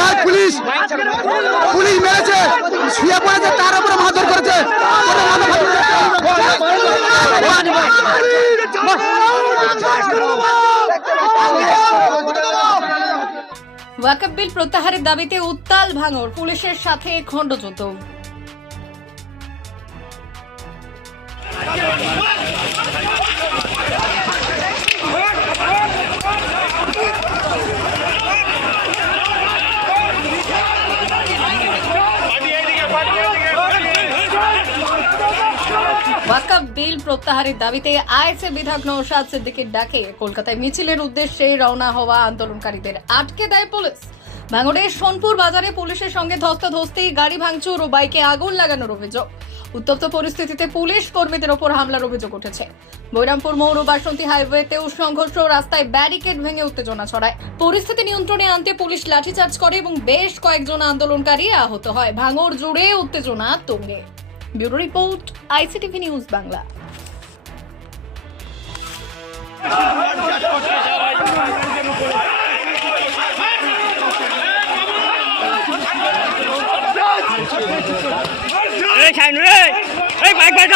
ভাই police police মেরেছে, শুয়ে পড়েছে, তার উপরে মারধর করেছে। ওয়াকফ বিল প্রত্যাহারের দাবিতে উত্তাল ভাঙর, পুলিশের সাথে খণ্ডযুদ্ধ। ওয়াকফ বিল প্রত্যাহারের দাবিতে আইএসএ বিধায়ক নৌশাদ সিদ্দিকের ডাকে কলকাতায় মিছিলের উদ্দেশ্যে রওনা হওয়া আন্দোলনকারীদের আটকে দেয় পুলিশ। ভাঙড়ের সোনপুর বাজারে পুলিশের সঙ্গে ধস্তাধস্তি, গাড়ি ভাঙচুর ও বাইকে আগুন লাগানোর অভিযোগ। উত্তপ্ত পরিস্থিতিতে পুলিশ কর্মীদের ওপর হামলার অভিযোগ উঠেছে। বৈরামপুর মৌর বাসন্তী হাইওয়েতেও সংঘর্ষ, রাস্তায় ব্যারিকেড ভেঙে উত্তেজনা ছড়ায়। পরিস্থিতি নিয়ন্ত্রণে আনতে পুলিশ লাঠিচার্জ করে এবং বেশ কয়েকজন আন্দোলনকারী আহত হয়। ভাঙড় জুড়ে উত্তেজনা তুঙ্গে। Bureau report ICTV news Bangla. এই বাইক বাইক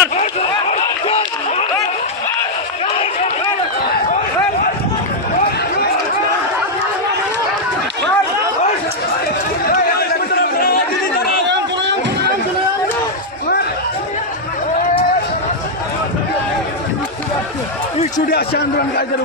ধর ইট ছুটে আসছে আন্দোলনকারীদের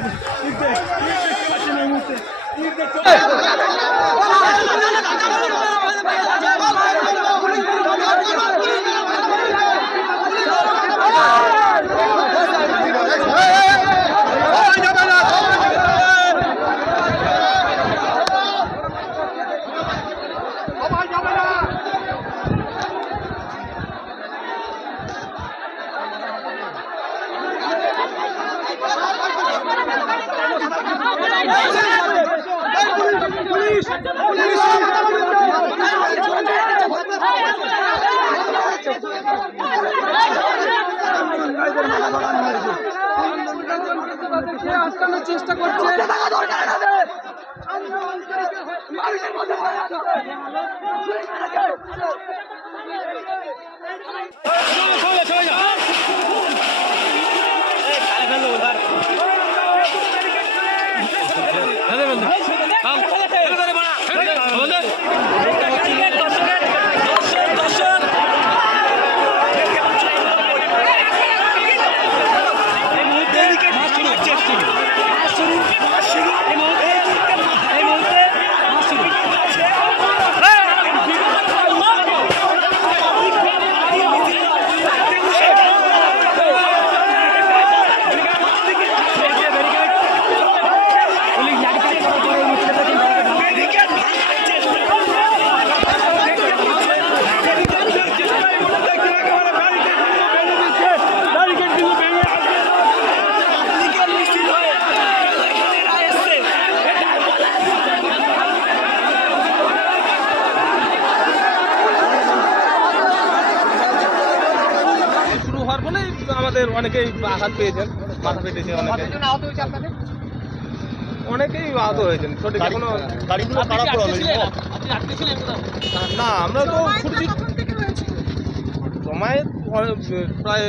দেখতে চেষ্টা করছে শুরু Calma. ফলে আমাদের অনেকেই আঘাত পেয়েছেন মাথা পেটেছে অনেকে। অনেকেই আহত হয়েছেন সঠিক এখনও গাড়িগুলো কারা না আমরা তো ছুটি জমায়েত প্রায়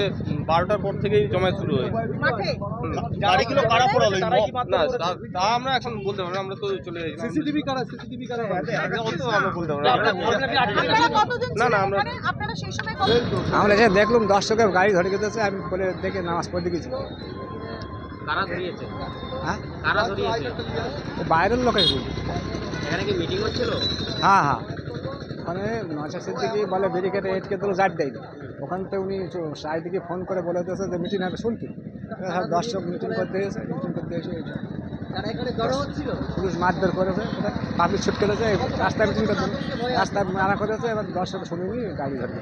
বারোটার পর থেকেই জমায়েত শুরু হয়েছে গাড়িগুলো কারা পড়ালো? না তা- আমরা এখন বলতে পারব না, আমরা তো চলে যাই। সিসিটিভি কারা সিসিটিভি কারা? অত আমরা বলতে পারব না। না, না, আমরা- আমরা এসে দেখলাম দর্শকের গাড়ি ধরে গেছে আমি বলে দেখে নামাজ পড়তে গেছি। কারা ধরিয়েছে? হ্যাঁ? কারা ধরিয়েছে? বাইরের লোকের এখানে কি মিটিং হচ্ছিল? হ্যাঁ হ্যাঁ। ওখানে নশা সিদ্দিকি বলে ব্যারিকেডে এটকে দিল জাট দেয়। ওখান থেকে উনি সাইদিকে ফোন করে বলে দিয়েছে যে মিটিং হবে শুনতে। হ্যাঁ দর্শক মিটিং করতে এসে মিটিং করতে এসে পুলিশ মারধর করেছে পাবলিক ছুট করেছে রাস্তায় মিটিং করতে রাস্তায় মারা করেছে এবার দর্শক শুনিনি গাড়ি ধরে